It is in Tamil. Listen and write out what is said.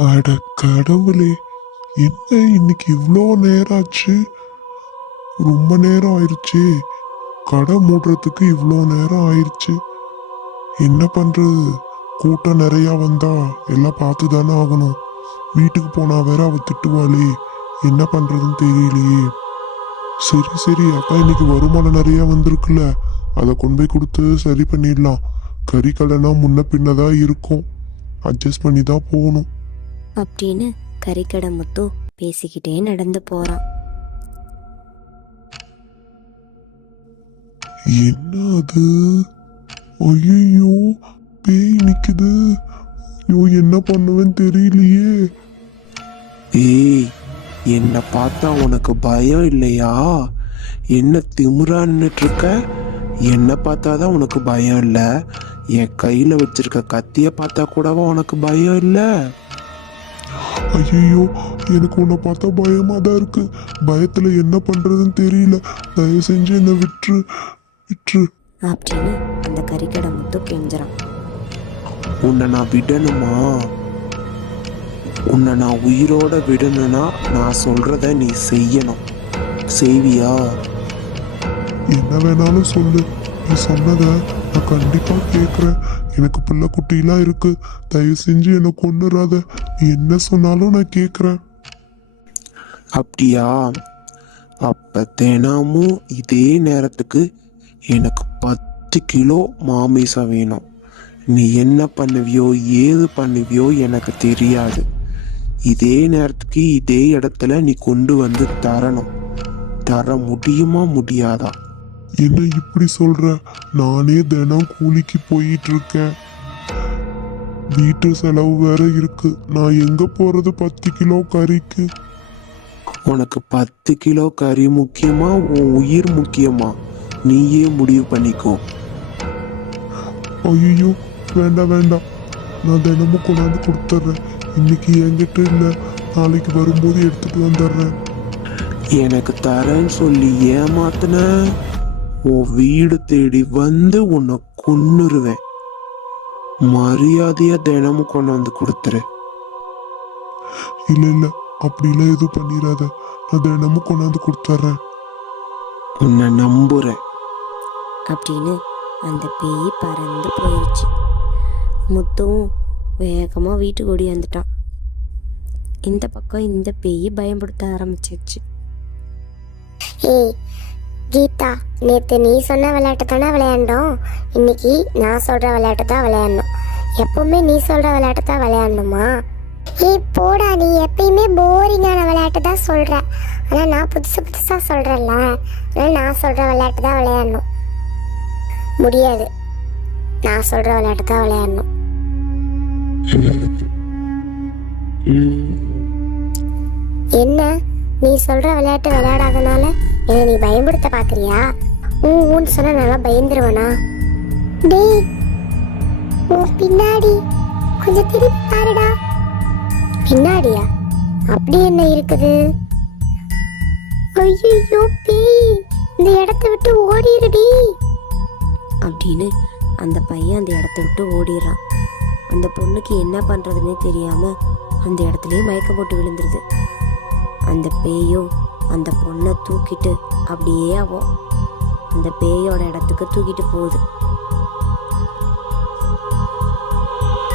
அட கடவுளே, என்ன இன்னைக்கு இவ்வளோ நேரம் ஆச்சு? ரொம்ப நேரம் ஆயிடுச்சே. கடை மூடுறதுக்கு இவ்வளோ நேரம் ஆயிடுச்சு. என்ன பண்றது? கூட்டம் நிறையா வந்தா எல்லாம் பார்த்து தானே ஆகணும். வீட்டுக்கு போனா வேற அவ திட்டுவாளே. என்ன பண்றதுன்னு தெரியலையே. சரி சரி, அக்கா இன்னைக்கு வருமானம் நிறைய வந்திருக்குல்ல, அதை கொண்டு போய் கொடுத்து சரி பண்ணிடலாம். கறி கடைனா முன்ன பின்னதான் இருக்கும், அட்ஜஸ்ட் பண்ணி தான் போகணும் அப்படின்னு கறிக்கடை முத்து பேசிக்கிட்டே நடந்து போறான். என்ன அது? ஐயோ, பேய் நிக்குது. ஐயோ, என்ன பண்ணுவேன்னு தெரியலையே. ஏய், என்னை பார்த்தா உனக்கு பயம் இல்லையா? என்ன திமிரான்னுட்டு இருக்க? என்னை பார்த்தாதான் உனக்கு பயம் இல்லை? என் கையில் வச்சிருக்க கத்தியை பார்த்தா கூடவா உனக்கு பயம் இல்லை? ஐயோ, எனக்கு உன்னை பார்த்தா பயமா தான் இருக்கு. பயத்துல என்ன பண்றதுன்னு தெரியல. தயவு செஞ்சு என்னை விட்டுரு விட்டுரு அப்படின்னு அந்த கறிக்கடை முத்து கெஞ்சுறான். உன்னை நான் விடணுமா? உன்னை நான் உயிரோட விடணும்னா நான் சொல்றத நீ செய்யணும். செய்வியா? என்ன வேணாலும் சொல்லு. நீ சொன்னத நான் கண்டிப்பா கேட்குறேன். எனக்கு பிள்ளை குட்டிலாம் இருக்கு. தயவு செஞ்சு என்னை கொன்னுறாத. நீ என்ன சொன்னாலும் நான் கேட்குறேன். அப்படியா? அப்ப தினமும் இதே நேரத்துக்கு எனக்கு 10 கிலோ மாமிசம் வேணும். நீ என்ன பண்ணுவியோ ஏது பண்ணுவியோ எனக்கு தெரியாது. இதே நேரத்துக்கு இதே இடத்துல நீ கொண்டு வந்து தரணும். தர முடியுமா முடியாதா? என்ன இப்படி சொல்ற? நானே தினம் கூலிக்கு போயிட்டு இருக்கேன். வீட்டு செலவு வேற இருக்கு. நான் எங்க போறது 10 கிலோ கறிக்கு? உனக்கு 10 கிலோ கறி முக்கியமா, உன் உயிர் முக்கியமா? நீயே முடிவு பண்ணிக்கோ. ஐயோ, வேண்டாம் வேண்டாம். நான் தினமும் கொண்டாந்து கொடுத்துட்றேன். இன்னைக்கு என்கிட்ட இல்லை, நாளைக்கு வரும்போது எடுத்துட்டு வந்துடுறேன். எனக்கு தரேன்னு சொல்லி ஏமாத்தின உன் வீடு தேடி வந்து உன்னை கொன்னுருவேன். மரியாதையா தினமும் கொண்டு வந்து கொடுத்துரு. இல்ல இல்ல, அப்படிலாம் எதுவும் பண்ணிடாத. நான் தினமும் கொண்டாந்து கொடுத்துட்றேன். உன்னை நம்புறேன் அப்படின்னு அந்த பேய் பறந்து போயிடுச்சு. முத்துவும் வேகமாக வீட்டுக்கு ஓடியாந்துட்டான். இந்த பக்கம் இந்த பேய் பயன்படுத்த ஆரம்பிச்சிருச்சு. ஏய் கீதா, நேற்று நீ சொன்ன விளையாட்டு தானே விளையாண்டோம். இன்னைக்கு நான் சொல்கிற விளையாட்டு தான் விளையாடணும். எப்பவுமே நீ சொல்கிற விளையாட்டு தான் விளையாடணுமா? ஏய் போடா, நீ எப்பயுமே போரிங்கான விளையாட்டு தான் சொல்கிற. ஆனால் நான் புதுசாக சொல்கிறேன்ல, அதனால் நான் சொல்கிற விளையாட்டு தான் விளையாடணும். முடியாது, நான் சொல்கிற விளையாட்டு தான் விளையாடணும். என்ன, நீ சொல்கிற விளையாட்டு விளையாடாதனால என்னை நீ பயன்படுத்த பார்க்குறியா? ஊன்னு சொன்னால் நல்லா பயந்துருவனா? டேய், உன் பின்னாடி கொஞ்சம் திருப்பி பாருடா. பின்னாடியா? அப்படி என்ன இருக்குது? ஐயோ பேய், இந்த இடத்த விட்டு ஓடிடுடி அப்படின்னு அந்த பையன் அந்த இடத்த விட்டு ஓடிடுறான். அந்த பொண்ணுக்கு என்ன பண்ணுறதுன்னே தெரியாமல் அந்த இடத்துலயே மயக்கம் போட்டு விழுந்துருது. அந்த பேயோ அந்த பொண்ணை தூக்கிட்டு அப்படியே அந்த பேயோட இடத்துக்கு தூக்கிட்டு போகுது.